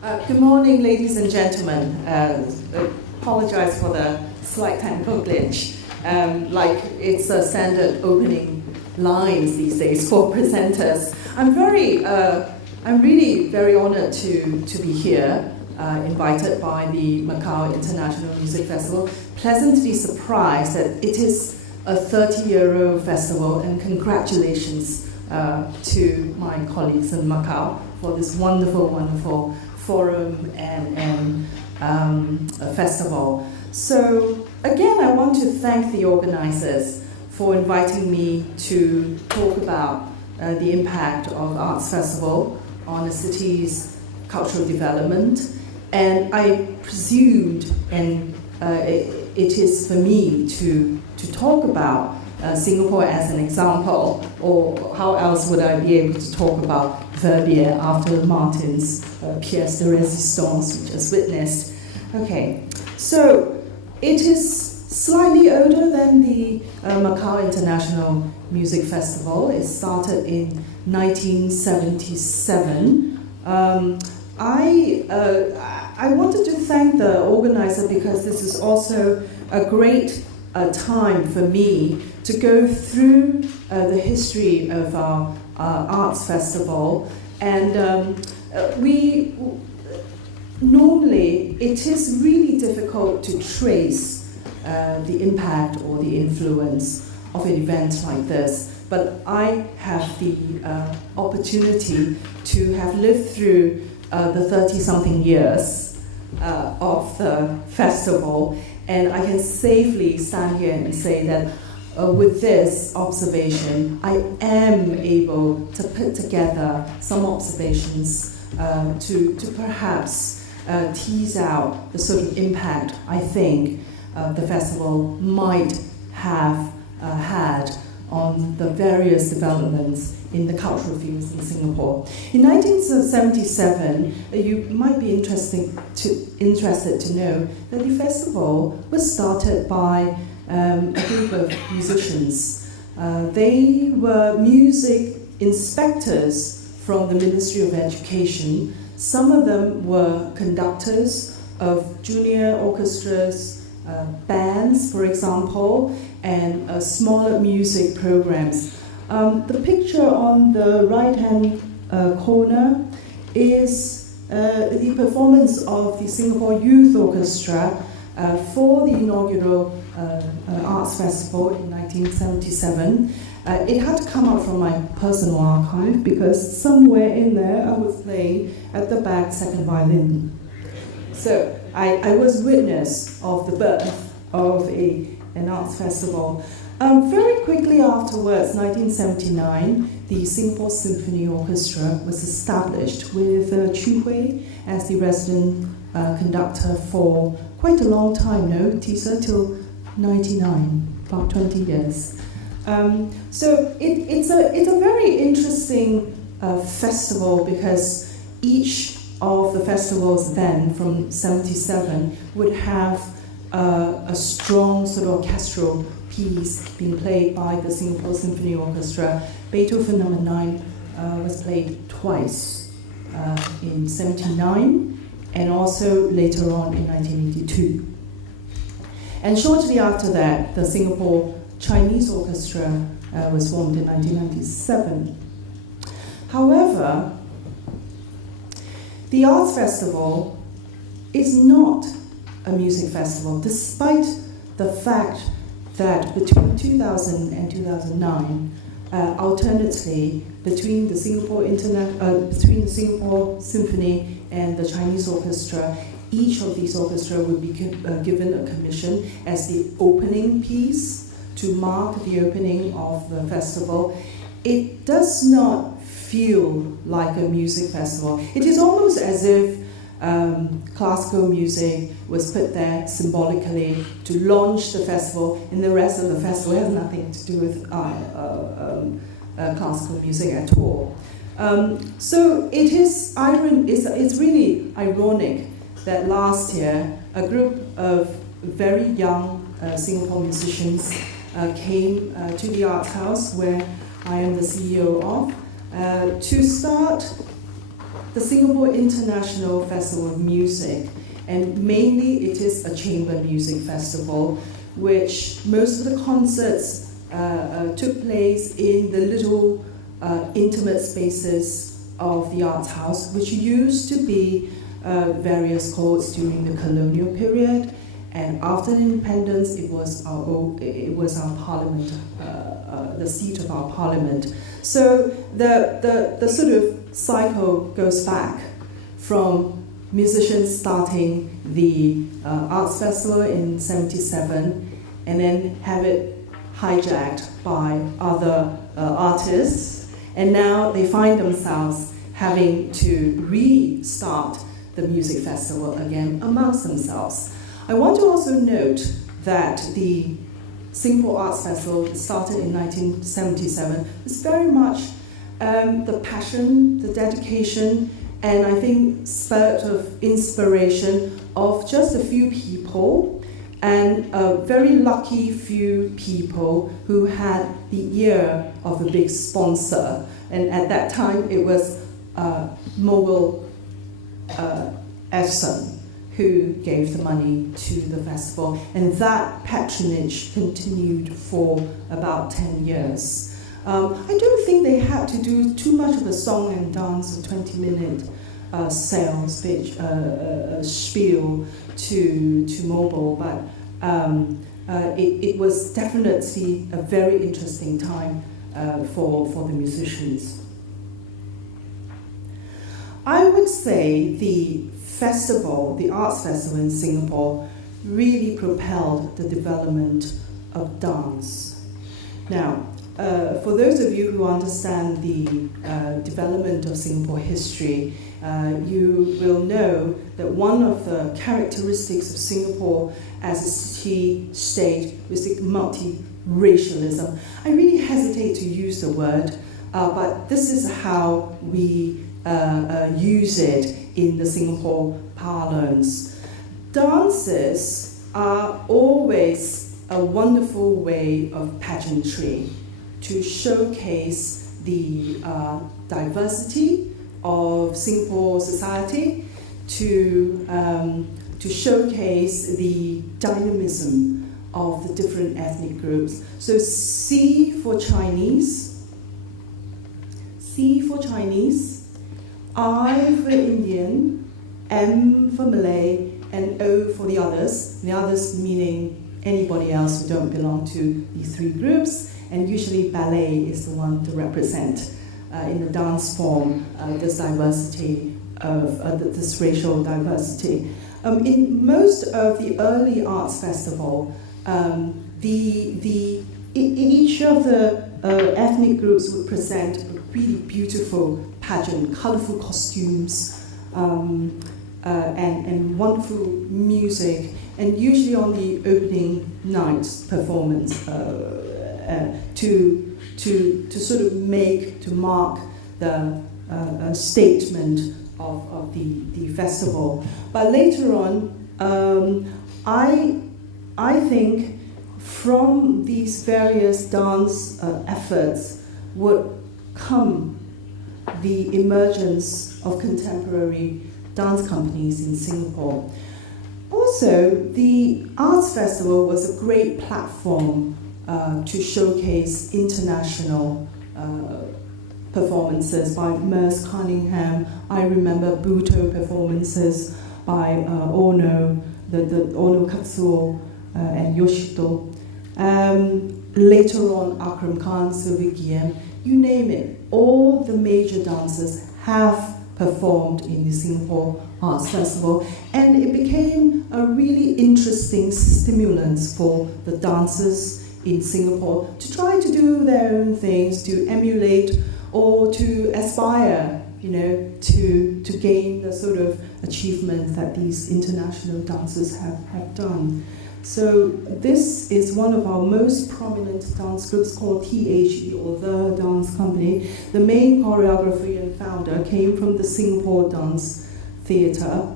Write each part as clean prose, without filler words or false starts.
Good morning, ladies and gentlemen. Apologize for the slight technical glitch. Like it's a standard opening lines these days for presenters. I'm really very honored to be here, invited by the Macau International Music Festival. Pleasantly surprised that it is a 30-year-old festival, and congratulations to my colleagues in Macau for this wonderful forum and a festival. So again, I want to thank the organizers for inviting me to talk about the impact of Arts Festival on the city's cultural development. And I presumed, and it is for me to talk about Singapore as an example, or how else would I be able to talk about Verbier after Martin's pièce de résistance, which is witnessed. Okay, so it is slightly older than the Macau International Music Festival. It started in 1977. I wanted to thank the organizer because this is also a great time for me to go through the history of our arts festival. And normally it is really difficult to trace the impact or the influence of an event like this. But I have the opportunity to have lived through the 30-something years of the festival, and I can safely stand here and say that with this observation, I am able to put together some observations to perhaps tease out the sort of impact I think the festival might have had on the various developments in the cultural fields in Singapore. In 1977, you might be interested to know that the festival was started by a group of musicians. They were music inspectors from the Ministry of Education. Some of them were conductors of junior orchestras, bands, for example, and smaller music programs. The picture on the right-hand corner is the performance of the Singapore Youth Orchestra for the inaugural Arts Festival in 1977. It had to come out from my personal archive because somewhere in there I was playing at the back second violin. So I was witness of the birth of an arts festival. Very quickly afterwards, 1979, the Singapore Symphony Orchestra was established with Chu Hui as the resident conductor for quite a long time, no, Tisa, till 99, about 20 years. So it's a very interesting festival because each of the festivals then, from 77, would have a strong sort of orchestral piece being played by the Singapore Symphony Orchestra. Beethoven No. 9 was played twice, in 79 and also later on in 1982. And shortly after that, the Singapore Chinese Orchestra was formed in 1997. However, the Arts Festival is not a music festival, despite the fact that between 2000 and 2009, alternately between the Singapore Symphony and the Chinese Orchestra, each of these orchestras would be given a commission as the opening piece to mark the opening of the festival. It does not feel like a music festival. It is almost as if classical music was put there symbolically to launch the festival, and the rest of the festival has nothing to do with classical music at all. So it is it's really ironic that last year a group of very young Singapore musicians came to the Arts House, where I am the CEO of, to start the Singapore International Festival of Music, and mainly it is a chamber music festival, which most of the concerts took place in the little intimate spaces of the Arts House, which used to be various courts during the colonial period, and after independence, it was our parliament, the seat of our parliament. So the sort of cycle goes back from musicians starting the Arts Festival in 1977, and then have it hijacked by other artists, and now they find themselves having to restart the music festival again amongst themselves. I want to also note that the Singapore Arts Festival started in 1977. It's very much the passion, the dedication, and I think spirit of inspiration of just a few people, and a very lucky few people who had the ear of a big sponsor. And at that time, it was Mogul Edson who gave the money to the festival, and that patronage continued for about 10 years. I don't think they had to do too much of a song and dance, a 20-minute sales pitch, spiel to Mogul, but it was definitely a very interesting time for the musicians. I would say the festival, the Arts Festival in Singapore, really propelled the development of dance. Now, for those of you who understand the development of Singapore history, you will know that one of the characteristics of Singapore as a city-state was the multi-racialism. I really hesitate to use the word, but this is how we use it in the Singapore parlance. Dances are always a wonderful way of pageantry to showcase the diversity of Singapore society, to showcase the dynamism of the different ethnic groups. So C for Chinese, I for Indian, M for Malay, and O for the others meaning anybody else who don't belong to these three groups, and usually ballet is the one to represent in the dance form this diversity of this racial diversity. In most of the early arts festival, each of the ethnic groups would present a really beautiful pageant, colorful costumes, and wonderful music, and usually on the opening night performance to sort of mark the statement of the festival. But later on, I think from these various dance efforts would come the emergence of contemporary dance companies in Singapore. Also, the Arts Festival was a great platform to showcase international performances by Merce Cunningham. I remember Buto performances by Ono, the Ono Katsuo and Yoshito. Later on, Akram Khan, Sylvie Guillem, you name it, all the major dancers have performed in the Singapore Arts Festival, and it became a really interesting stimulus for the dancers in Singapore to try to do their own things, to emulate or to aspire, to gain the sort of achievements that these international dancers have done. So this is one of our most prominent dance groups called THE, or The Dance Company. The main choreographer and founder came from the Singapore Dance Theatre.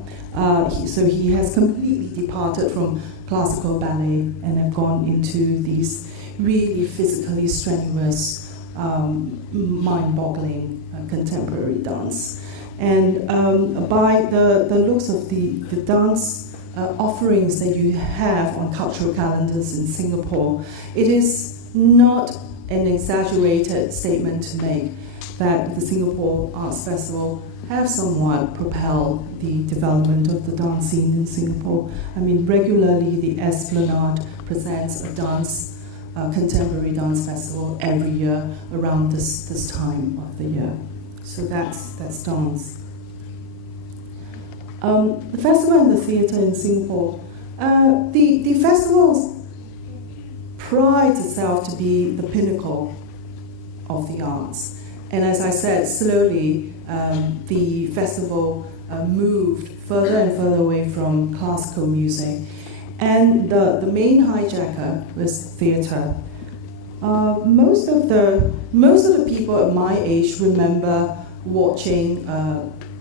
So he has completely departed from classical ballet and have gone into these really physically strenuous, mind-boggling contemporary dance. And by the looks of the dance offerings that you have on cultural calendars in Singapore, it is not an exaggerated statement to make that the Singapore Arts Festival have somewhat propelled the development of the dance scene in Singapore. I mean, regularly the Esplanade presents a dance, contemporary dance festival every year around this time of the year. So that's dance. The festival and the theatre in Singapore. The festival prides itself to be the pinnacle of the arts. And as I said, slowly the festival moved further and further away from classical music. And the main hijacker was theatre. Most of the people at my age remember watching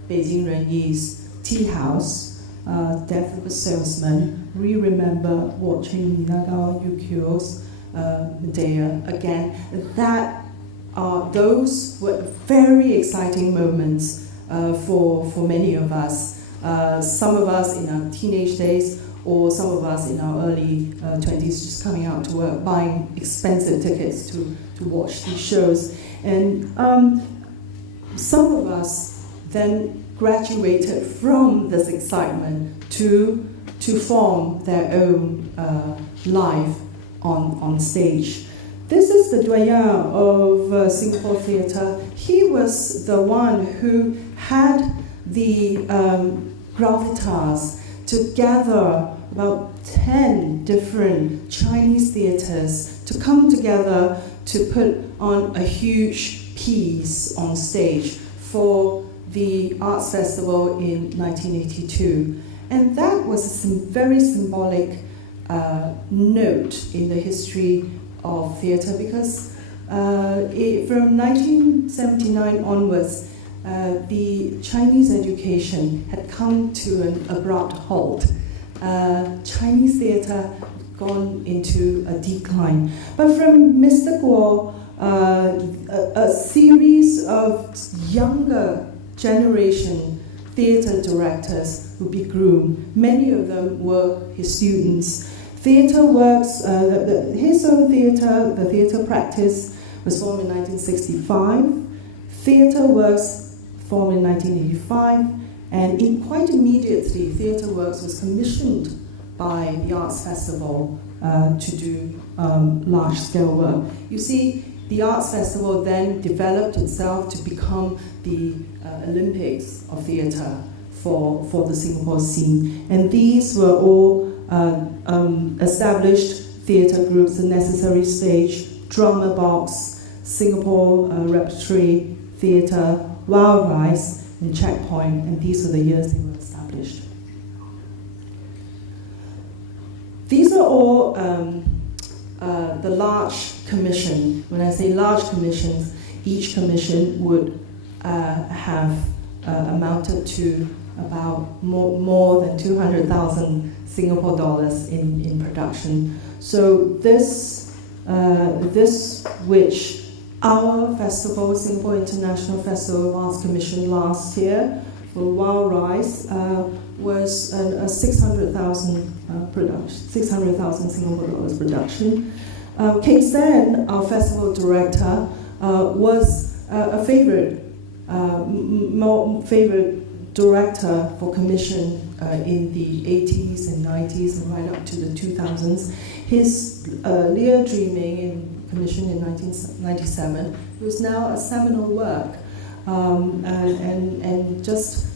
Beijing Renyi's Tea House, Death of a Salesman. We remember watching Nagao Yukio's Medea again. Those were very exciting moments for many of us. Some of us in our teenage days, or some of us in our early 20s, just coming out to work, buying expensive tickets to watch these shows. And some of us then graduated from this excitement to form their own life on stage. This is the doyen of Singapore Theatre. He was the one who had the gravitas to gather about 10 different Chinese theatres to come together to put on a huge piece on stage for the Arts Festival in 1982. And that was a very symbolic note in the history of theatre, because from 1979 onwards, the Chinese education had come to an abrupt halt. Chinese theatre had gone into a decline. But from Mr. Guo, a series of younger generation theatre directors would be groomed. Many of them were his students. Theatre works, his own theatre, the theatre practice, was formed in 1965. Theatre works formed in 1985, and quite immediately, Theatre Works was commissioned by the Arts Festival to do large-scale work. You see, the Arts Festival then developed itself to become the Olympics of theatre for the Singapore scene. And these were all established theatre groups, the Necessary Stage, Drama Box, Singapore Repertory Theatre, Wild Rice, and Checkpoint, and these were the years they were established. These are all the large commission. When I say large commissions, each commission would have amounted to about more than 200,000 Singapore dollars in production. So this which our festival, Singapore International Festival of Arts Commission last year for Wild Rice was a 600,000 production, 600,000 Singapore dollars production. Kate Sen, our festival director, was a favorite director for commission in the 80s and 90s and right up to the 2000s. His Lear Dreaming, commissioned in 1997, was now a seminal work. And just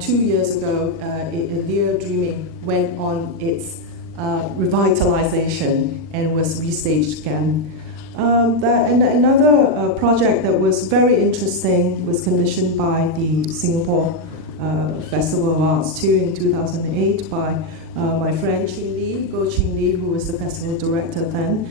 2 years ago, Lear Dreaming went on its revitalization and was restaged again. Another project that was very interesting was commissioned by the Singapore Festival of Arts too in 2008 by my friend Go Ching Lee, who was the festival director then.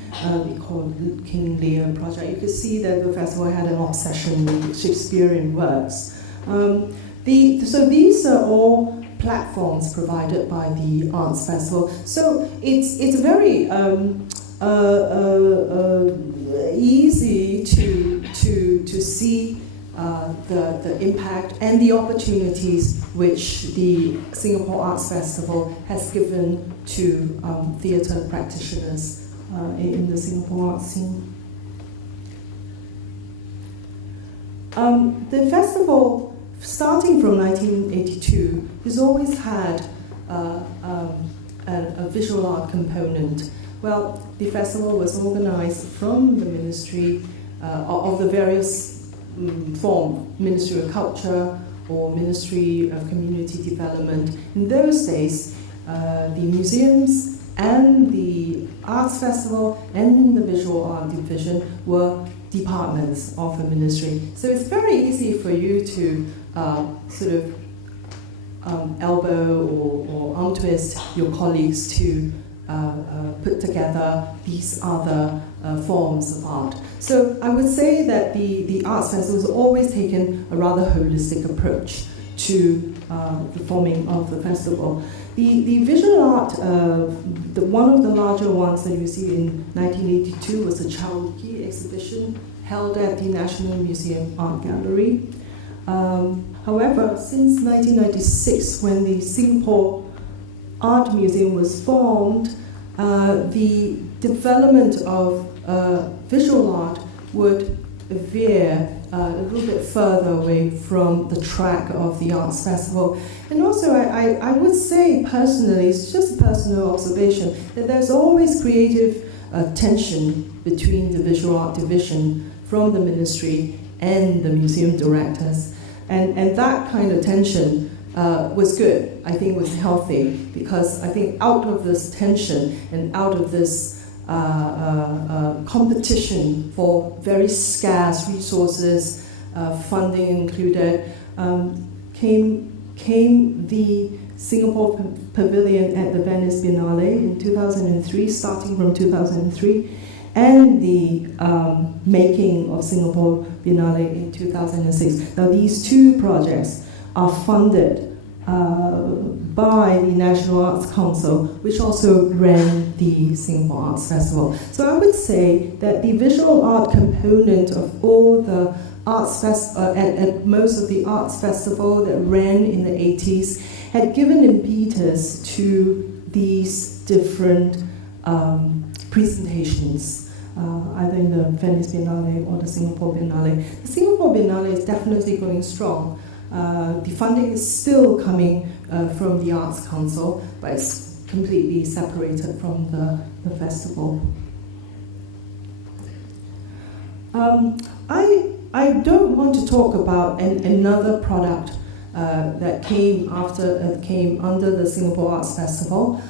We called King Lear project. You could see that the festival had an obsession with Shakespearean works. So these are all platforms provided by the Arts Festival. So it's very easy to see the impact and the opportunities which the Singapore Arts Festival has given to theatre practitioners in the Singapore arts scene. The festival, starting from 1982, has always had a visual art component. Well, the festival was organized from the Ministry of the various form, Ministry of Culture or Ministry of Community Development. In those days, the museums and the Arts Festival and the Visual Art Division were departments of the ministry. So it's very easy for you to sort of elbow or arm twist your colleagues to put together these other forms of art. So I would say that the Arts Festival has always taken a rather holistic approach to the forming of the festival. The visual art, one of the larger ones that you see in 1982 was the Chor exhibition held at the National Museum Art Gallery. However, since 1996, when the Singapore Art Museum was formed, the development of visual art would veer a little bit further away from the track of the Arts Festival. And also, I would say personally, it's just a personal observation, that there's always creative tension between the Visual Art Division from the Ministry and the museum directors. And that kind of tension was good, I think was healthy, because I think out of this tension and out of this competition for very scarce resources, funding included, came the Singapore Pavilion at the Venice Biennale in 2003, starting from 2003, and the making of Singapore Biennale in 2006. Now these two projects are funded by the National Arts Council, which also ran the Singapore Arts Festival. So I would say that the visual art component of all the arts at most of the arts festival that ran in the 80s had given impetus to these different presentations, either in the Venice Biennale or the Singapore Biennale. The Singapore Biennale is definitely going strong. The funding is still coming from the Arts Council, but it's completely separated from the festival. I don't want to talk about another product that came under the Singapore Arts Festival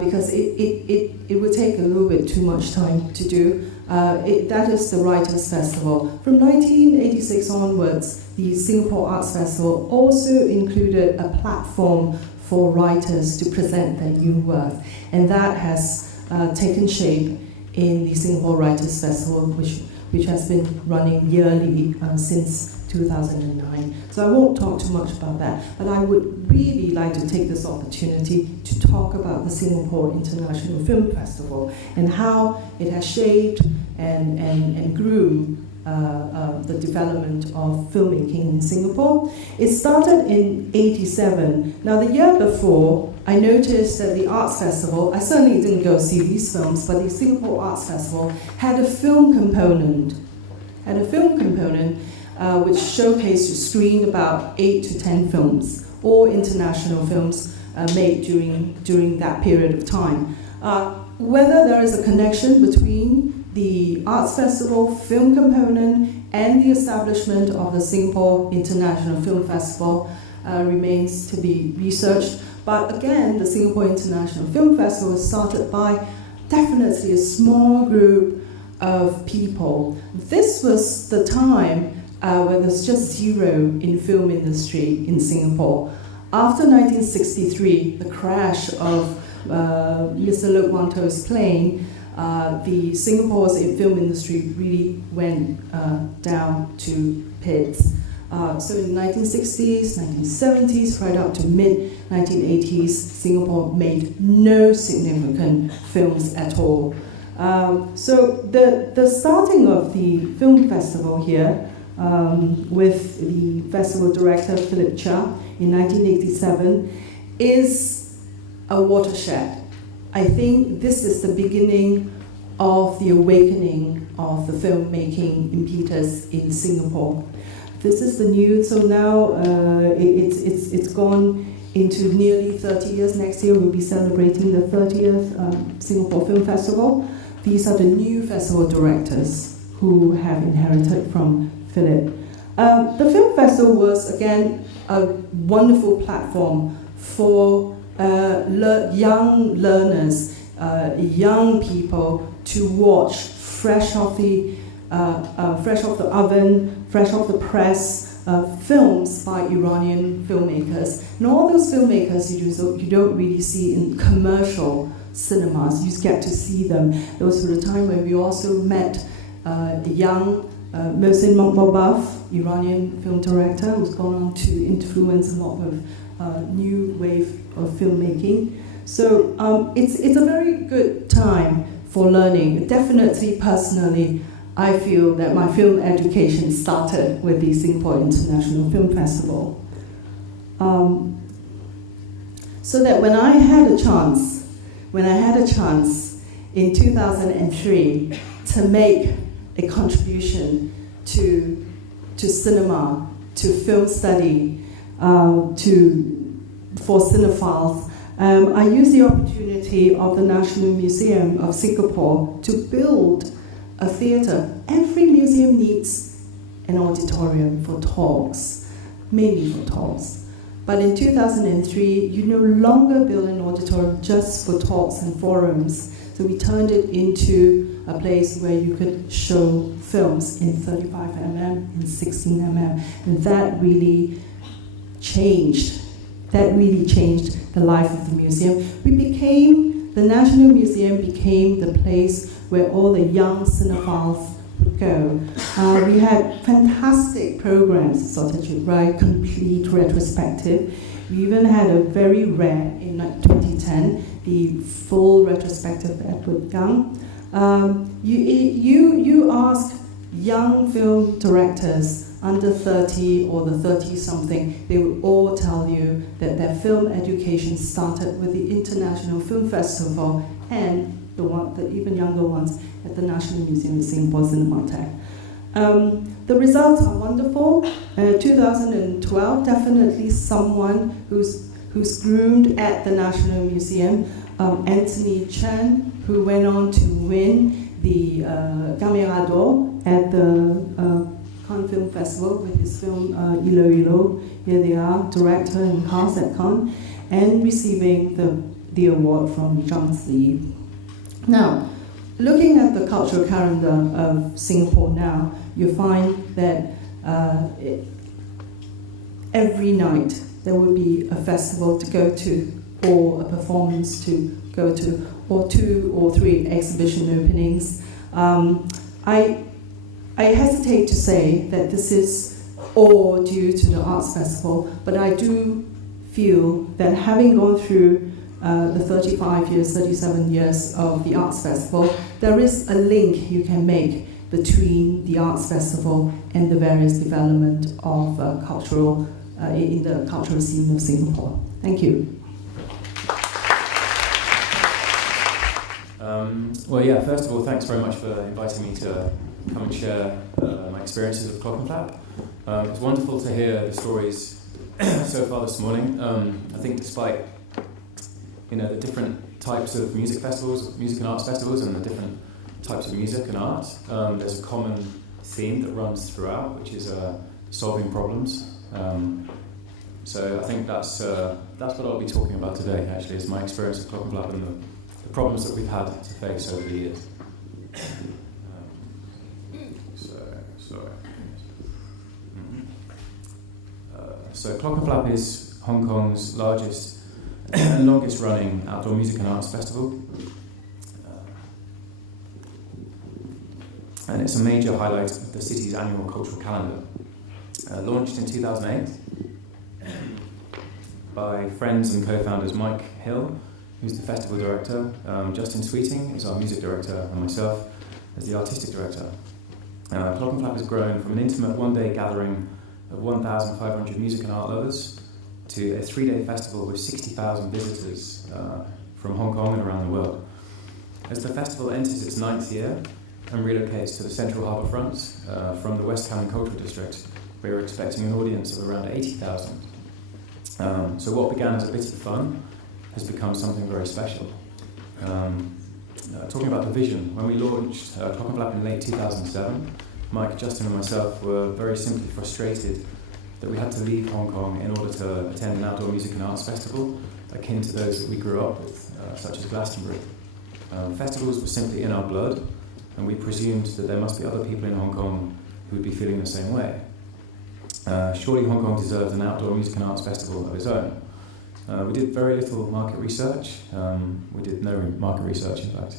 because it would take a little bit too much time to do. That is the Writers' Festival. From 1986 onwards, the Singapore Arts Festival also included a platform for writers to present their new work, and that has taken shape in the Singapore Writers' Festival, which has been running yearly since 2009. So I won't talk too much about that, but I would really like to take this opportunity to talk about the Singapore International Film Festival and how it has shaped and groomed the development of filmmaking in Singapore. It started in '87. Now the year before, I noticed that the Arts Festival, I certainly didn't go see these films, but the Singapore Arts Festival had a film component. Which showcased, screened about 8 to 10 films, all international films made during that period of time. Whether there is a connection between the Arts Festival film component and the establishment of the Singapore International Film Festival remains to be researched. But again, the Singapore International Film Festival was started by definitely a small group of people. This was the time where there's just zero in film industry in Singapore. After 1963, the crash of Mr. Loke Wan To's plane, the Singapore's film industry really went down to pits. So in the 1960s, 1970s, right up to mid-1980s, Singapore made no significant films at all. So the starting of the film festival here with the festival director Philip Chia in 1987 is a watershed. I think this is the beginning of the awakening of the filmmaking impetus in Singapore. This is the new, so now it's gone into nearly 30 years. Next year we'll be celebrating the 30th Singapore Film Festival. These are the new festival directors who have inherited from Philip. The film festival was, again, a wonderful platform for young learners, young people to watch fresh off the oven, fresh off the press, films by Iranian filmmakers. And all those filmmakers you don't really see in commercial cinemas. You get to see them. There was the time when we also met the young Mohsen Mokhbabov, Iranian film director, who's gone on to influence a lot of new wave of filmmaking. So it's a very good time for learning. Definitely, personally, I feel that my film education started with the Singapore International Film Festival. So that when I had a chance in 2003 to make a contribution to cinema, to film study, for cinephiles, I used the opportunity of the National Museum of Singapore to build a theatre. Every museum needs an auditorium for talks, mainly for talks. But in 2003, you no longer build an auditorium just for talks and forums. So we turned it into a place where you could show films in 35mm, in 16mm, and that really changed the life of the museum. The National Museum became the place where all the young cinephiles would go. We had fantastic programs, sort of right, complete retrospective. We even had a very rare, in 2010, the full retrospective of Edward Young. You ask young film directors under 30 or the 30-something, they will all tell you that their film education started with the International Film Festival and the even younger ones at the National Museum of Singapore Cinematheque. The results are wonderful. 2012, definitely someone who's groomed at the National Museum, Anthony Chen, who went on to win the Caméra d'Or at the Cannes Film Festival with his film Ilo Ilo, Here They Are, director and cast at Cannes, and receiving the award from Zhang Zi. Now, looking at the cultural calendar of Singapore now, you find that every night there will be a festival to go to, or a performance to go to, or 2 or 3 exhibition openings. I hesitate to say that this is all due to the Arts Festival, but I do feel that having gone through the 35 years, 37 years of the Arts Festival, there is a link you can make between the Arts Festival and the various development of in the cultural scene of Singapore. Thank you. First of all, thanks very much for inviting me to come and share my experiences of Clockenflap. It's wonderful to hear the stories so far this morning. I think despite the different types of music festivals, music and arts festivals, and the different types of music and art, there's a common theme that runs throughout, which is solving problems. So I think that's what I'll be talking about today, actually, is my experience of Clockenflap and the problems that we've had to face over the years. So Clockenflap is Hong Kong's largest and longest running outdoor music and arts festival. And it's a major highlight of the city's annual cultural calendar. Launched in 2008 by friends and co-founders Mike Hill, who's the festival director, Justin Sweeting is our music director, and myself as the artistic director. Clockenflap has grown from an intimate one-day gathering of 1,500 music and art lovers to a 3-day festival with 60,000 visitors from Hong Kong and around the world. As the festival enters its 9th year and relocates to the Central Harbour Front from the West Cannon Cultural District, we are expecting an audience of around 80,000. So what began as a bit of fun has become something very special. Talking about the vision, when we launched Clockenflap in late 2007, Mike, Justin and myself were very simply frustrated that we had to leave Hong Kong in order to attend an outdoor music and arts festival akin to those that we grew up with, such as Glastonbury. Festivals were simply in our blood, and we presumed that there must be other people in Hong Kong who would be feeling the same way. Surely Hong Kong deserved an outdoor music and arts festival of its own. We did very little market research. We did no market research, in fact.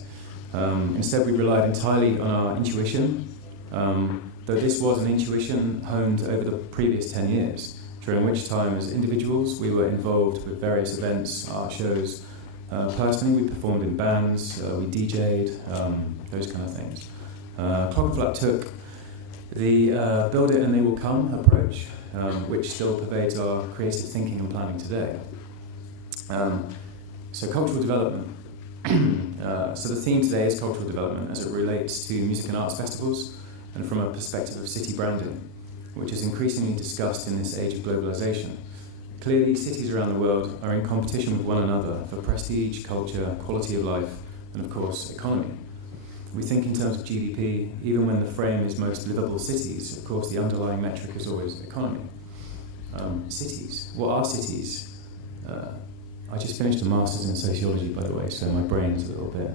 Instead, we relied entirely on our intuition, though this was an intuition honed over the previous 10 years, during which time, as individuals, we were involved with various events, art shows. Personally, we performed in bands, we DJ'd, those kind of things. Clockenflap took the build it and they will come approach, which still pervades our creative thinking and planning today. So cultural development. So the theme today is cultural development as it relates to music and arts festivals and from a perspective of city branding, which is increasingly discussed in this age of globalization. Clearly, cities around the world are in competition with one another for prestige, culture, quality of life, and of course, economy. We think in terms of GDP, even when the frame is most livable cities, of course the underlying metric is always economy. Cities. What are cities? I just finished a master's in sociology, by the way, so my brain's a little bit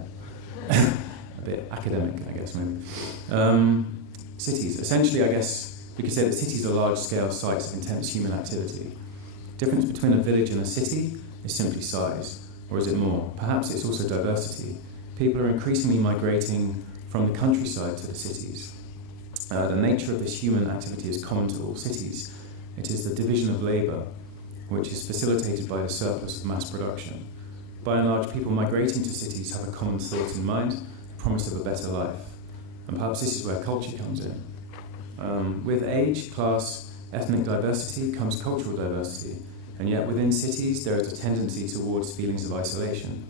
a bit academic, I guess, maybe. Cities. Essentially, I guess we could say that cities are large-scale sites of intense human activity. The difference between a village and a city is simply size, or is it more? Perhaps it's also diversity. People are increasingly migrating from the countryside to the cities. The nature of this human activity is common to all cities. It is the division of labour, which is facilitated by the surplus of mass production. By and large, people migrating to cities have a common thought in mind, the promise of a better life. And perhaps this is where culture comes in. With age, class, ethnic diversity comes cultural diversity, and yet within cities there is a tendency towards feelings of isolation.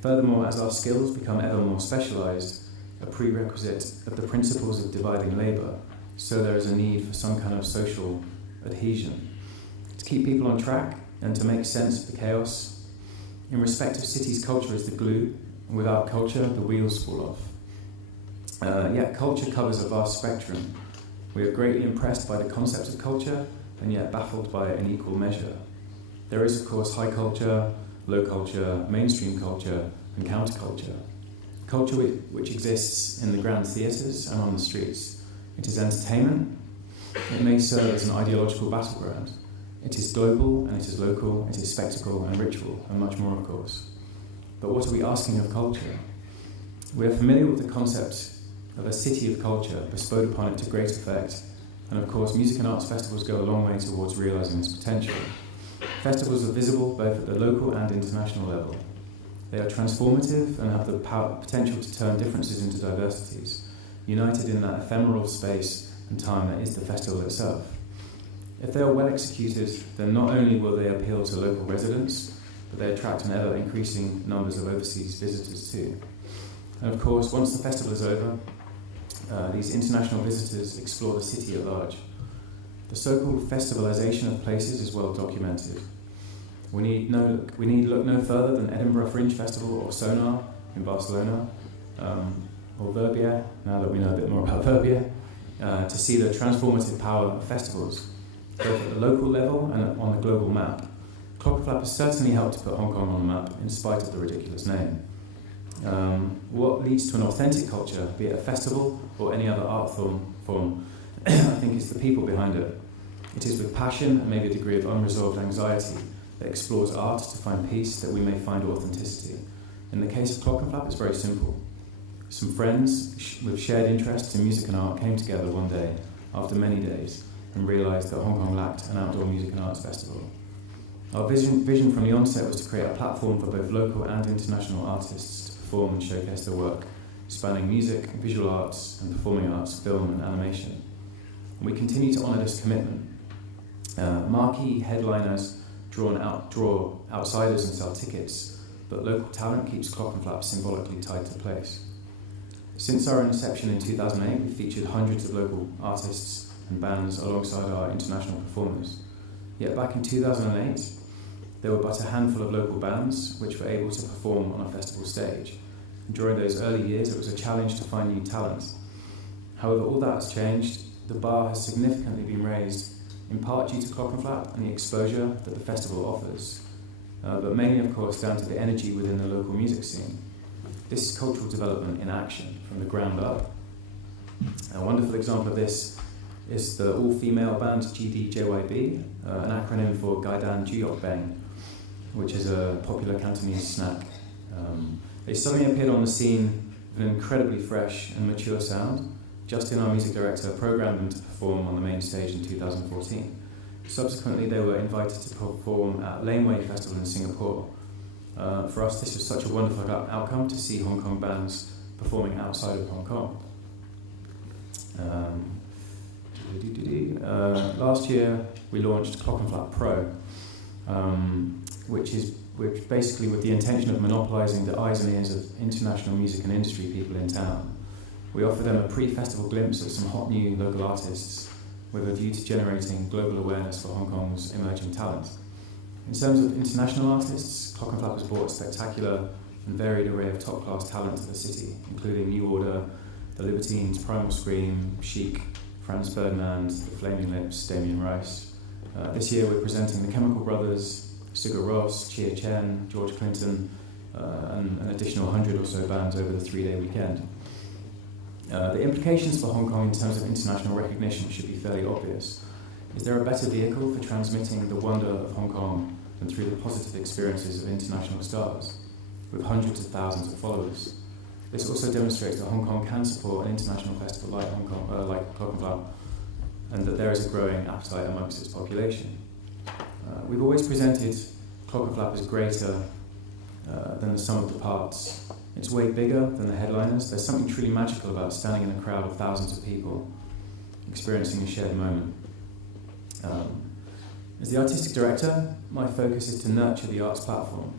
Furthermore, as our skills become ever more specialised, a prerequisite of the principles of dividing labour, so there is a need for some kind of social adhesion. To keep people on track and to make sense of the chaos. In respect of cities, culture is the glue, and without culture, the wheels fall off. Yet culture covers a vast spectrum. We are greatly impressed by the concept of culture, and yet baffled by it in equal measure. There is, of course, high culture, low culture, mainstream culture, and counterculture. Culture which exists in the grand theatres and on the streets. It is entertainment. It may serve as an ideological battleground. It is global and it is local, it is spectacle and ritual, and much more, of course. But what are we asking of culture? We are familiar with the concept of a city of culture bestowed upon it to great effect, and of course music and arts festivals go a long way towards realising this potential. Festivals are visible both at the local and international level. They are transformative and have the potential to turn differences into diversities, united in that ephemeral space and time that is the festival itself. If they are well executed, then not only will they appeal to local residents, but they attract an ever-increasing numbers of overseas visitors too. And of course, once the festival is over, these international visitors explore the city at large. The so-called festivalisation of places is well documented. We need look no further than Edinburgh Fringe Festival or S.A.R in Barcelona, or Verbier, now that we know a bit more about Verbier, to see the transformative power of festivals, both at the local level and on the global map. Clockenflap has certainly helped to put Hong Kong on the map in spite of the ridiculous name. What leads to an authentic culture, be it a festival or any other art form, I think is the people behind it. It is with passion and maybe a degree of unresolved anxiety that explores art to find peace, that we may find authenticity. In the case of Clockenflap, it's very simple. Some friends with shared interests in music and art came together one day, after many days, and realised that Hong Kong lacked an outdoor music and arts festival. Our vision from the onset was to create a platform for both local and international artists to perform and showcase their work, spanning music, visual arts, and performing arts, film and animation. And we continue to honour this commitment. Marquee headliners draw outsiders and sell tickets, but local talent keeps Clockenflap symbolically tied to place. Since our inception in 2008, we've featured hundreds of local artists and bands alongside our international performers. Yet back in 2008, there were but a handful of local bands which were able to perform on a festival stage. And during those early years, it was a challenge to find new talent. However, all that has changed. The bar has significantly been raised, in part due to Clockenflap and the exposure that the festival offers, but mainly, of course, down to the energy within the local music scene. This is cultural development in action, from the ground up. A wonderful example of this is the all-female band GDJYB, an acronym for Gaidan Juyok Beng, which is a popular Cantonese snack. They suddenly appeared on the scene with an incredibly fresh and mature sound. Justin, our music director, programmed them to perform on the main stage in 2014. Subsequently, they were invited to perform at Laneway Festival in Singapore. For us, this was such a wonderful outcome to see Hong Kong bands performing outside of Hong Kong. Last year, we launched Clockenflap Pro, which basically with the intention of monopolising the eyes and ears of international music and industry people in town. We offer them a pre-festival glimpse of some hot new local artists with a view to generating global awareness for Hong Kong's emerging talent. In terms of international artists, Clockenflap has brought a spectacular and varied array of top-class talent to the city, including New Order, The Libertines, Primal Scream, Chic, Franz Ferdinand, The Flaming Lips, Damien Rice. This year we're presenting The Chemical Brothers, Sigur Rós, Chia Chen, George Clinton, and an additional 100 or so bands over the 3-day weekend. The implications for Hong Kong in terms of international recognition should be fairly obvious. Is there a better vehicle for transmitting the wonder of Hong Kong than through the positive experiences of international stars, with hundreds of thousands of followers? This also demonstrates that Hong Kong can support an international festival like Clockenflap, and that there is a growing appetite amongst its population. We've always presented Clockenflap as greater than the sum of the parts. It's way bigger than the headliners. There's something truly magical about standing in a crowd of thousands of people, experiencing a shared moment. As the artistic director, my focus is to nurture the arts platform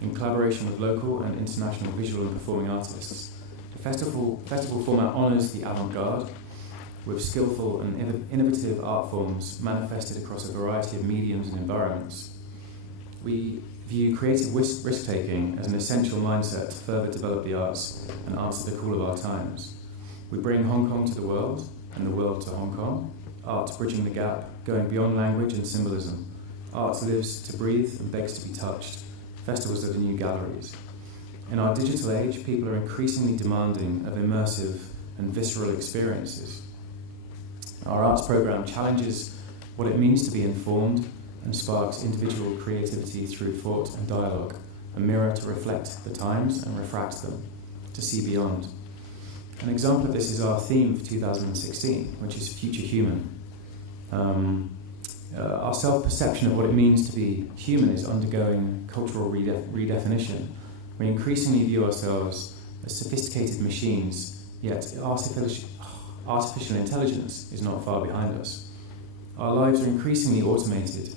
in collaboration with local and international visual and performing artists. The festival format honours the avant-garde with skillful and innovative art forms manifested across a variety of mediums and environments. We view creative risk-taking as an essential mindset to further develop the arts and answer the call of our times. We bring Hong Kong to the world and the world to Hong Kong. Art bridging the gap, going beyond language and symbolism. Art lives to breathe and begs to be touched. Festivals are the new galleries. In our digital age, people are increasingly demanding of immersive and visceral experiences. Our arts programme challenges what it means to be informed and sparks individual creativity through thought and dialogue, a mirror to reflect the times and refract them, to see beyond. An example of this is our theme for 2016, which is Future Human. Our self-perception of what it means to be human is undergoing cultural redefinition. We increasingly view ourselves as sophisticated machines, yet artificial intelligence is not far behind us. Our lives are increasingly automated,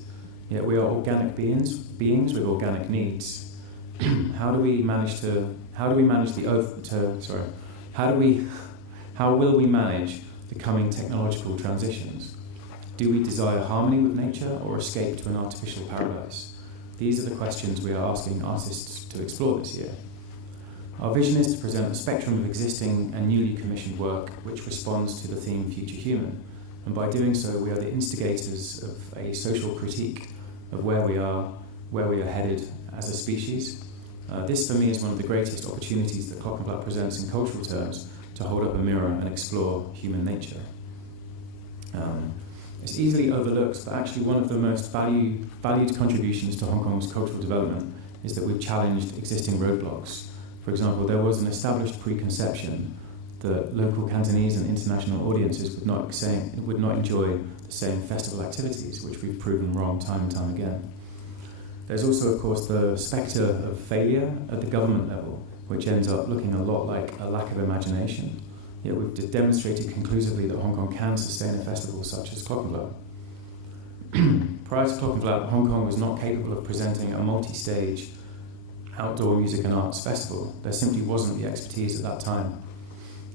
yet we are organic beings with organic needs. How will we manage the coming technological transitions? Do we desire harmony with nature or escape to an artificial paradise? These are the questions we are asking artists to explore this year. Our vision is to present a spectrum of existing and newly commissioned work which responds to the theme Future Human, and by doing so we are the instigators of a social critique of where we are headed as a species. This for me is one of the greatest opportunities that Clockenflap presents in cultural terms to hold up a mirror and explore human nature. It's easily overlooked, but actually one of the most valued contributions to Hong Kong's cultural development is that we've challenged existing roadblocks. For example, there was an established preconception that local Cantonese and international audiences would not enjoy the same festival activities, which we've proven wrong time and time again. There's also, of course, the spectre of failure at the government level, which ends up looking a lot like a lack of imagination. Yet we've demonstrated conclusively that Hong Kong can sustain a festival such as Clockenflap. Prior to Clockenflap, Hong Kong was not capable of presenting a multi-stage outdoor music and arts festival. There simply wasn't the expertise at that time.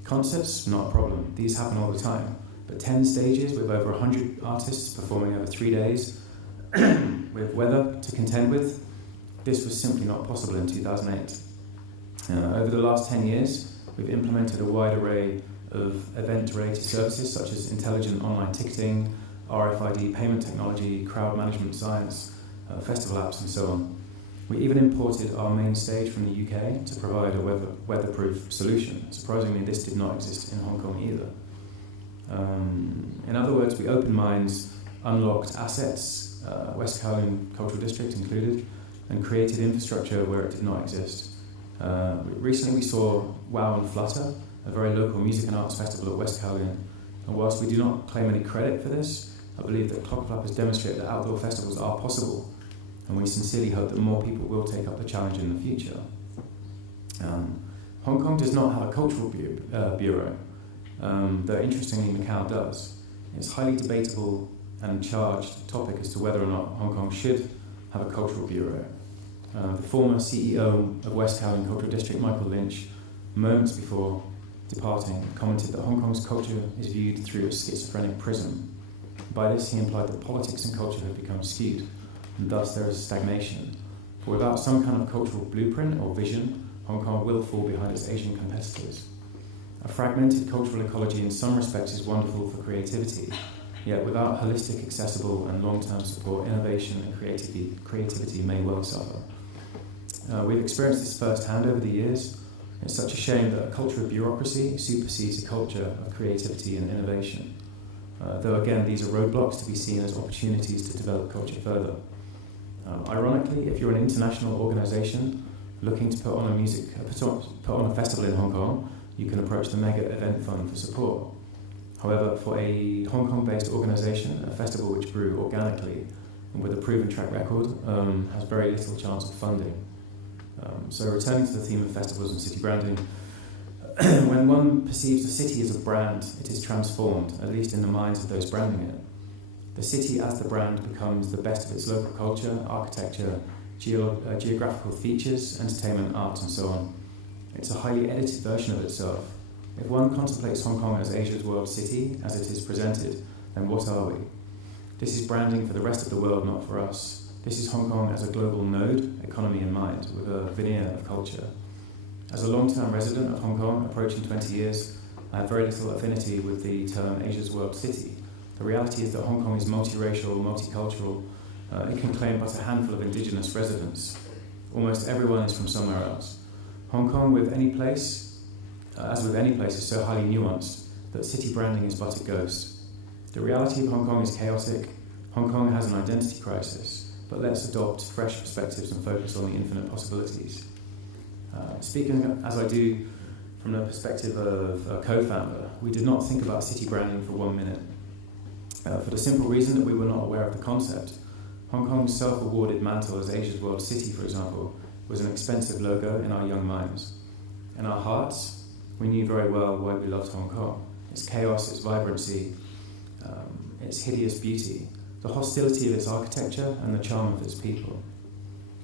Concerts, not a problem. These happen all the time. But 10 stages with over 100 artists performing over 3 days, with weather to contend with, this was simply not possible in 2008. Over the last 10 years, we've implemented a wide array of event-related services such as intelligent online ticketing, RFID payment technology, crowd management science, festival apps and so on. We even imported our main stage from the UK to provide a weatherproof solution. Surprisingly, this did not exist in Hong Kong either. In other words, we opened minds, unlocked assets, West Kowloon Cultural District included, and created infrastructure where it did not exist. Recently we saw Wow and Flutter, a very local music and arts festival at West Kowloon. And whilst we do not claim any credit for this, I believe that Clockenflap has demonstrated that outdoor festivals are possible, and we sincerely hope that more people will take up the challenge in the future. Hong Kong does not have a cultural bureau, though interestingly Macau does. It's a highly debatable and charged topic as to whether or not Hong Kong should have a cultural bureau. The former CEO of West Kowloon Cultural District, Michael Lynch, moments before departing, commented that Hong Kong's culture is viewed through a schizophrenic prism. By this, he implied that politics and culture have become skewed, and thus there is stagnation. For without some kind of cultural blueprint or vision, Hong Kong will fall behind its Asian competitors. A fragmented cultural ecology in some respects is wonderful for creativity, yet without holistic, accessible and long-term support, innovation and creativity may well suffer. We've experienced this firsthand over the years. It's such a shame that a culture of bureaucracy supersedes a culture of creativity and innovation. Though again, these are roadblocks to be seen as opportunities to develop culture further. Ironically, if you're an international organisation looking to put on a festival in Hong Kong, you can approach the Mega Event Fund for support. However, for a Hong Kong-based organisation, a festival which grew organically and with a proven track record has very little chance of funding. So returning to the theme of festivals and city branding, when one perceives a city as a brand, it is transformed, at least in the minds of those branding it. The city as the brand becomes the best of its local culture, architecture, geographical features, entertainment, art and so on. It's a highly edited version of itself. If one contemplates Hong Kong as Asia's world city, as it is presented, then what are we? This is branding for the rest of the world, not for us. This is Hong Kong as a global node, economy in mind, with a veneer of culture. As a long-term resident of Hong Kong, approaching 20 years, I have very little affinity with the term Asia's world city. The reality is that Hong Kong is multiracial, multicultural. It can claim but a handful of indigenous residents. Almost everyone is from somewhere else. Hong Kong, with any place, as with any place, is so highly nuanced that city branding is but a ghost. The reality of Hong Kong is chaotic. Hong Kong has an identity crisis, but let's adopt fresh perspectives and focus on the infinite possibilities. Speaking as I do from the perspective of a co-founder, we did not think about city branding for 1 minute. For the simple reason that we were not aware of the concept. Hong Kong's self-awarded mantle as Asia's world city, for example, was an expensive logo in our young minds. In our hearts, we knew very well why we loved Hong Kong. Its chaos, its vibrancy, its hideous beauty, the hostility of its architecture and the charm of its people.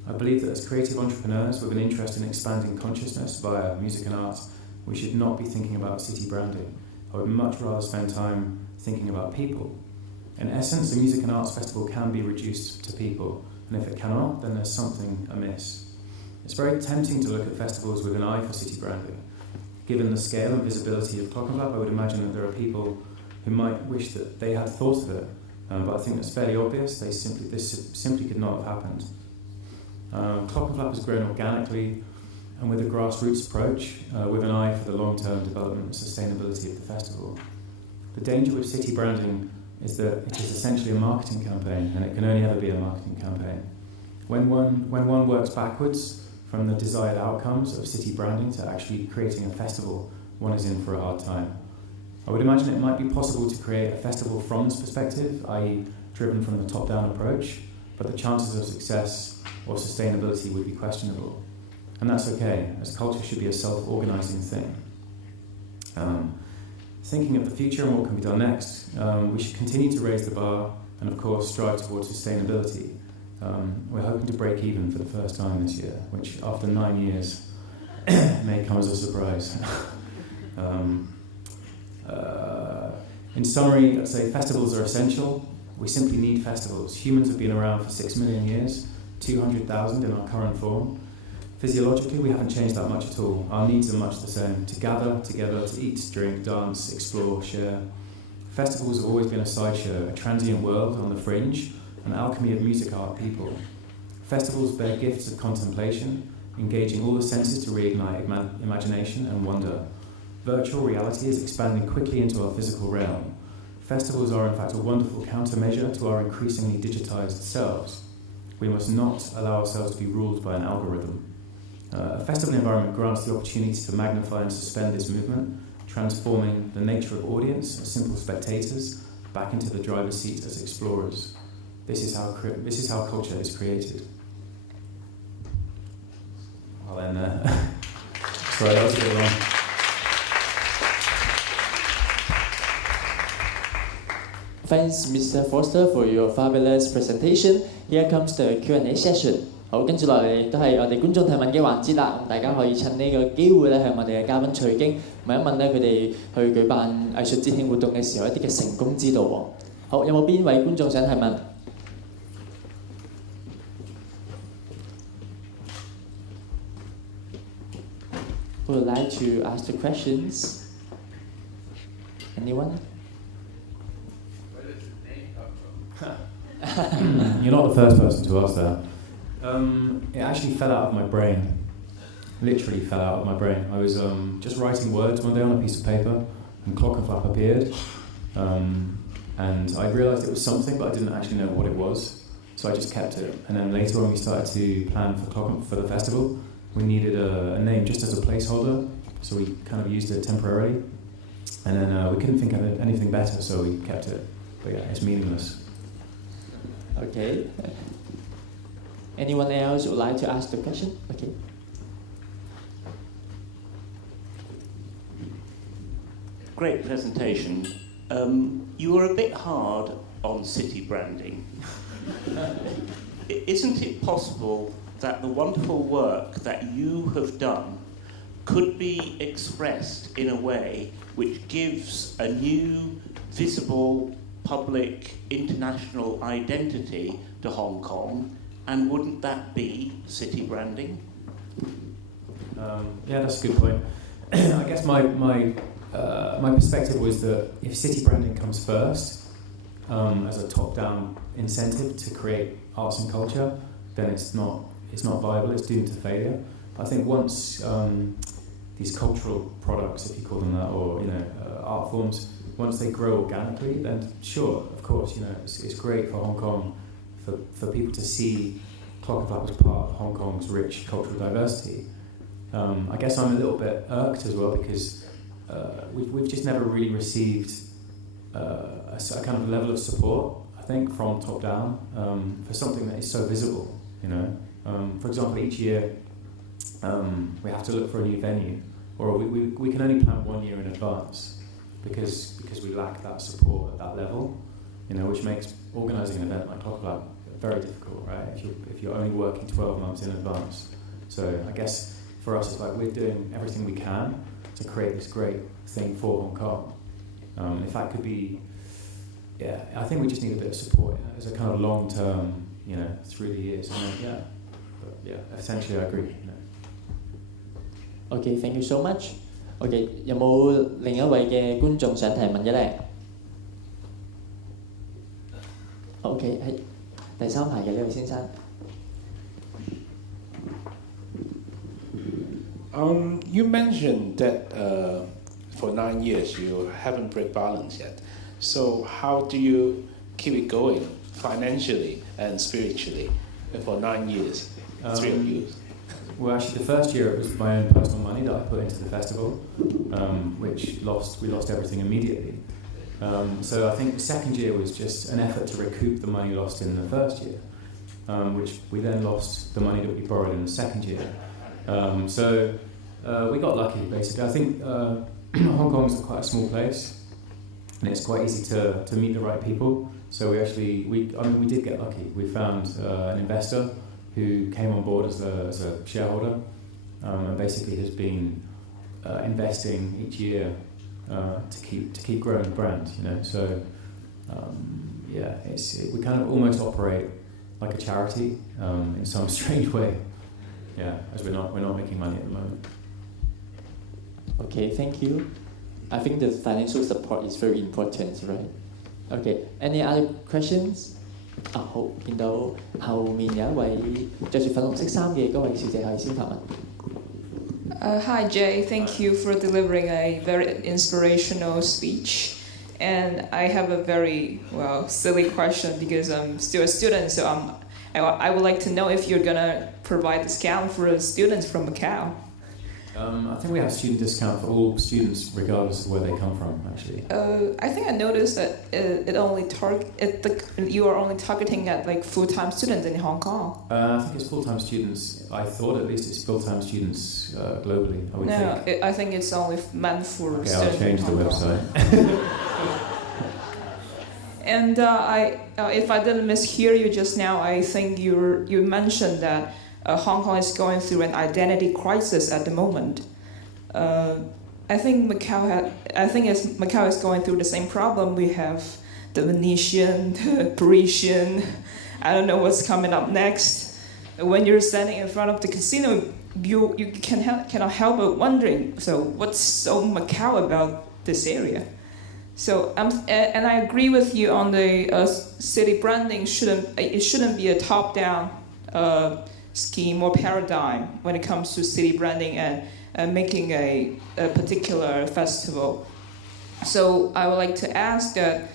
I believe that as creative entrepreneurs with an interest in expanding consciousness via music and art, we should not be thinking about city branding. I would much rather spend time thinking about people. In essence, a music and arts festival can be reduced to people, and if it cannot, then there's something amiss. It's very tempting to look at festivals with an eye for city branding. Given the scale and visibility of Clockenflap, I would imagine that there are people who might wish that they had thought of it, but I think that's fairly obvious. This simply could not have happened. Clockenflap has grown organically and with a grassroots approach, with an eye for the long-term development and sustainability of the festival. The danger with city branding is that it is essentially a marketing campaign, and it can only ever be a marketing campaign. When one works backwards from the desired outcomes of city branding to actually creating a festival, one is in for a hard time. I would imagine it might be possible to create a festival from this perspective, i.e. driven from the top-down approach, but the chances of success or sustainability would be questionable. And that's okay, as culture should be a self-organising thing. Thinking of the future and what can be done next, we should continue to raise the bar and of course strive towards sustainability. We're hoping to break even for the first time this year, which after 9 years may come as a surprise. In summary, I'd say festivals are essential. We simply need festivals. Humans have been around for 6 million years, 200,000 in our current form. Physiologically, we haven't changed that much at all. Our needs are much the same, to gather together, to eat, drink, dance, explore, share. Festivals have always been a sideshow, a transient world on the fringe, an alchemy of music art people. Festivals bear gifts of contemplation, engaging all the senses to reignite imagination and wonder. Virtual reality is expanding quickly into our physical realm. Festivals are in fact a wonderful countermeasure to our increasingly digitized selves. We must not allow ourselves to be ruled by an algorithm. A festival environment grants the opportunity to magnify and suspend this movement, transforming the nature of audience as simple spectators back into the driver's seat as explorers. This is how culture is created. I'll end there. Sorry, that was a bit long. Thanks, Mr. Forster, for your fabulous presentation. Here comes the Q&A session. 好，跟住落嚟都係我哋觀眾提問嘅環節啦。咁大家可以趁呢個機會咧，向我哋嘅嘉賓取經，問一問咧佢哋去舉辦藝術節慶活動嘅時候一啲嘅成功之道喎。好，有冇邊位觀眾想提問 ？Who would like to ask the questions? Anyone? Where does the name come from? You're not the first person to ask that. It actually fell out of my brain. Literally fell out of my brain. I was just writing words one day on a piece of paper, and Clockenflap appeared. And I realised it was something, but I didn't actually know what it was. So I just kept it. And then later, when we started to plan for the festival, we needed a name just as a placeholder. So we kind of used it temporarily. And then we couldn't think of anything better, so we kept it. But yeah, it's meaningless. Okay. Anyone else would like to ask the question? Okay. Great presentation. You were a bit hard on city branding. Isn't it possible that the wonderful work that you have done could be expressed in a way which gives a new, visible, public, international identity to Hong Kong? And wouldn't that be city branding? Yeah, that's a good point. I guess my perspective was that if city branding comes first, as a top-down incentive to create arts and culture, then it's not viable. It's doomed to failure. But I think once these cultural products, if you call them that, or art forms, once they grow organically, then sure, of course, it's great for Hong Kong. For people to see Clockenflap as part of Hong Kong's rich cultural diversity. I guess I'm a little bit irked as well because we've just never really received a kind of level of support, I think, from top down for something that is so visible, For example, each year we have to look for a new venue, or we can only plan 1 year in advance because we lack that support at that level, which makes organising an event like Clockenflap very difficult, right? If you're only working 12 months in advance. So I guess for us, it's like we're doing everything we can to create this great thing for Hong Kong. If that could be, I think we just need a bit of support as a kind of long-term, through the years. But essentially I agree. Okay, thank you so much. Okay, 有冇另一位嘅觀眾想提問嘅咧 ？OK， 係第三排嘅呢位先生。You mentioned that for 9 years you haven't break balance yet. So how do you keep it going financially and spiritually for 9 years? Three of you. Well, actually, the first year it was my own personal money that I put into the festival, which we lost everything immediately. So I think the second year was just an effort to recoup the money lost in the first year, which we then lost the money that we borrowed in the second year. So we got lucky, basically. I think Hong Kong is quite a small place, and it's quite easy to meet the right people. So we did get lucky. We found an investor who came on board as a shareholder, and basically has been investing each year to keep growing the brand. So we kind of almost operate like a charity in some strange way. Yeah, as we're not making money at the moment. Okay, thank you. I think the financial support is very important, right? Okay, any other questions? 好，見到後面有一位着住粉紅色衫嘅嗰位小姐可以先發問。Hi Jay, thank you for delivering a very inspirational speech. And I have a very silly question because I'm still a student, so I would like to know if you're gonna provide discount for students from Macau. I think we have student discount for all students, regardless of where they come from. Actually, I think I noticed that you are only targeting at like full-time students in Hong Kong. I think it's full-time students. I thought at least it's full-time students globally. I would think. I think it's only meant for students. Okay, I'll change the website. And if I didn't mishear you just now, I think you mentioned that Hong Kong is going through an identity crisis at the moment. I think Macau is going through the same problem. We have the Venetian, the Parisian. I don't know what's coming up next. When you're standing in front of the casino, you cannot help but wondering. So what's so Macau about this area? So and I agree with you on the city branding. It shouldn't be a top-down scheme or paradigm when it comes to city branding and making a particular festival. So I would like to ask that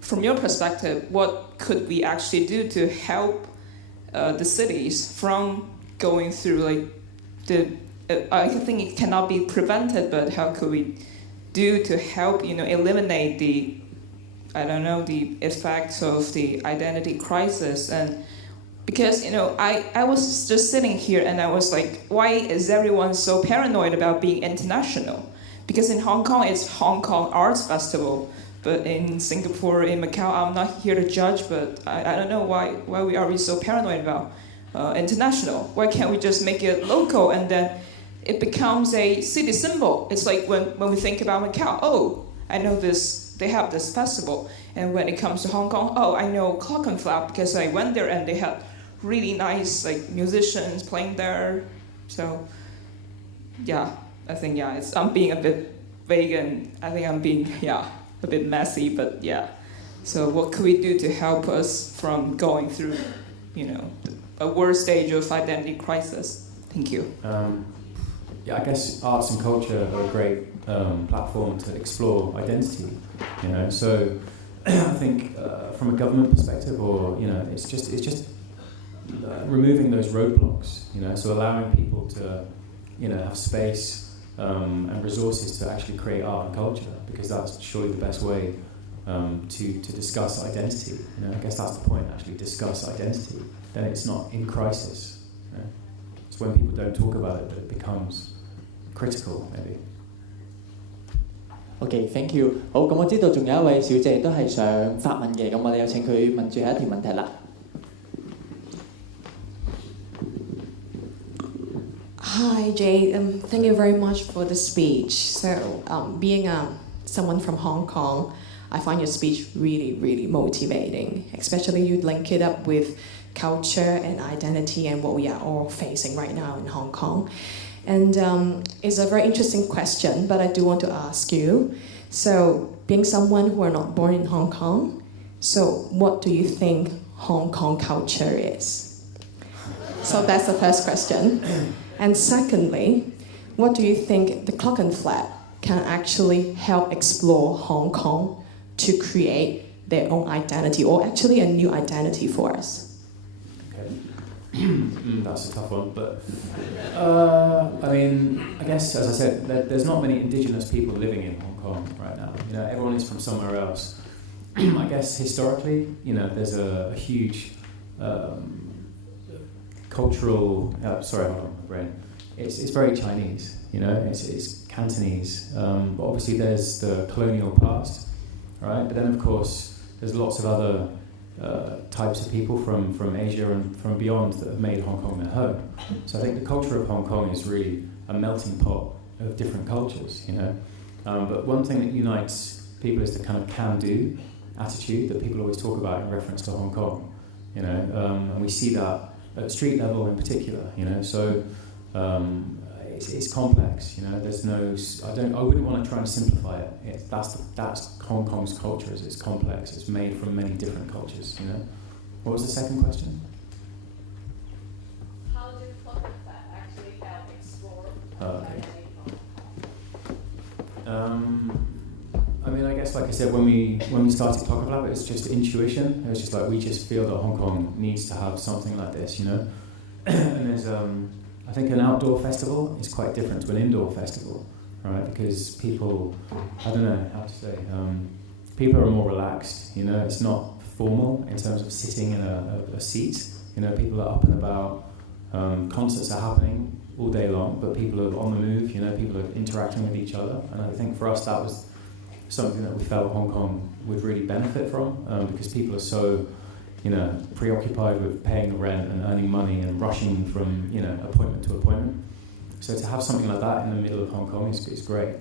from your perspective, what could we actually do to help the cities from going through I think it cannot be prevented, but how could we do to help eliminate the effects of the identity crisis? And because I was just sitting here and I was like, why is everyone so paranoid about being international? Because in Hong Kong it's Hong Kong Arts Festival, but in Singapore, in Macau, I'm not here to judge, but I don't know why we are so paranoid about international. Why can't we just make it local and then it becomes a city symbol? It's like when we think about Macau, I know they have this festival. And when it comes to Hong Kong, I know Clockenflap because I went there and they had really nice musicians playing there. So I think I'm being a bit vague and I think I'm being a bit messy, but So what could we do to help us from going through a worse stage of identity crisis? Thank you. I guess arts and culture are a great platform to explore identity. So I think from a government perspective, or it's just removing those roadblocks. So allowing people to have space and resources to actually create art and culture, because that's surely the best way to discuss identity. I guess that's the point. Actually, discuss identity. Then it's not in crisis. It's when people don't talk about it that it becomes critical, maybe. Okay, thank you. 好，咁我知道仲有一位小姐都係想發問嘅，咁我哋有請佢問最後一條問題啦。Hi Jay, thank you very much for the speech. So, being someone from Hong Kong, I find your speech really, really motivating. Especially you link it up with culture and identity and what we are all facing right now in Hong Kong. And it's a very interesting question, but I do want to ask you. So, being someone who are not born in Hong Kong, so what do you think Hong Kong culture is? So that's the first question. And secondly, what do you think the Clockenflap can actually help explore Hong Kong to create their own identity, or actually a new identity for us? That's a tough one, but I guess, as I said, there's not many indigenous people living in Hong Kong right now. Everyone is from somewhere else. I guess historically, there's a huge cultural. Sorry, hold on, my brain. It's very Chinese, you know. It's Cantonese. But obviously, there's the colonial past, right? But then, of course, there's lots of other types of people from Asia and from beyond that have made Hong Kong their home. So I think the culture of Hong Kong is really a melting pot of different cultures, you know. But one thing that unites people is the kind of can-do attitude that people always talk about in reference to Hong Kong, you know. And we see that at street level in particular, you know. So it's complex, you know. There's no. I wouldn't want to try and simplify it. That's Hong Kong's culture. It's complex. It's made from many different cultures, you know. What was the second question? How did Clockenflap actually help explore Okay. I mean, I guess, like I said, when we started Clockenflap, it's just intuition. It was just like we just feel that Hong Kong needs to have something like this, you know. And there's, I think, an outdoor festival is quite different to an indoor festival, right? Because people, I don't know how to say, people are more relaxed. You know, it's not formal in terms of sitting in a seat. You know, people are up and about. Concerts are happening all day long, but people are on the move. You know, people are interacting with each other, and I think for us that was something that we felt Hong Kong would really benefit from, because people are so, you know, preoccupied with paying the rent and earning money and rushing from, you know, appointment to appointment. So to have something like that in the middle of Hong Kong is great.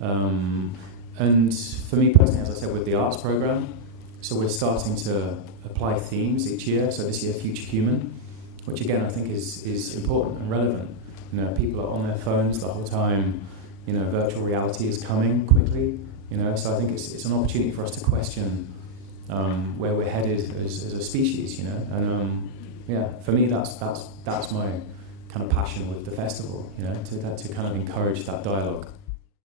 And for me personally, as I said, with the arts program, so we're starting to apply themes each year. So this year, Future Human, which again I think is important and relevant. You know, people are on their phones the whole time. You know, virtual reality is coming quickly. You know, so I think it's an opportunity for us to question where we're headed as a species. You know, and yeah, for me that's my kind of passion with the festival. You know, to kind of encourage that dialogue.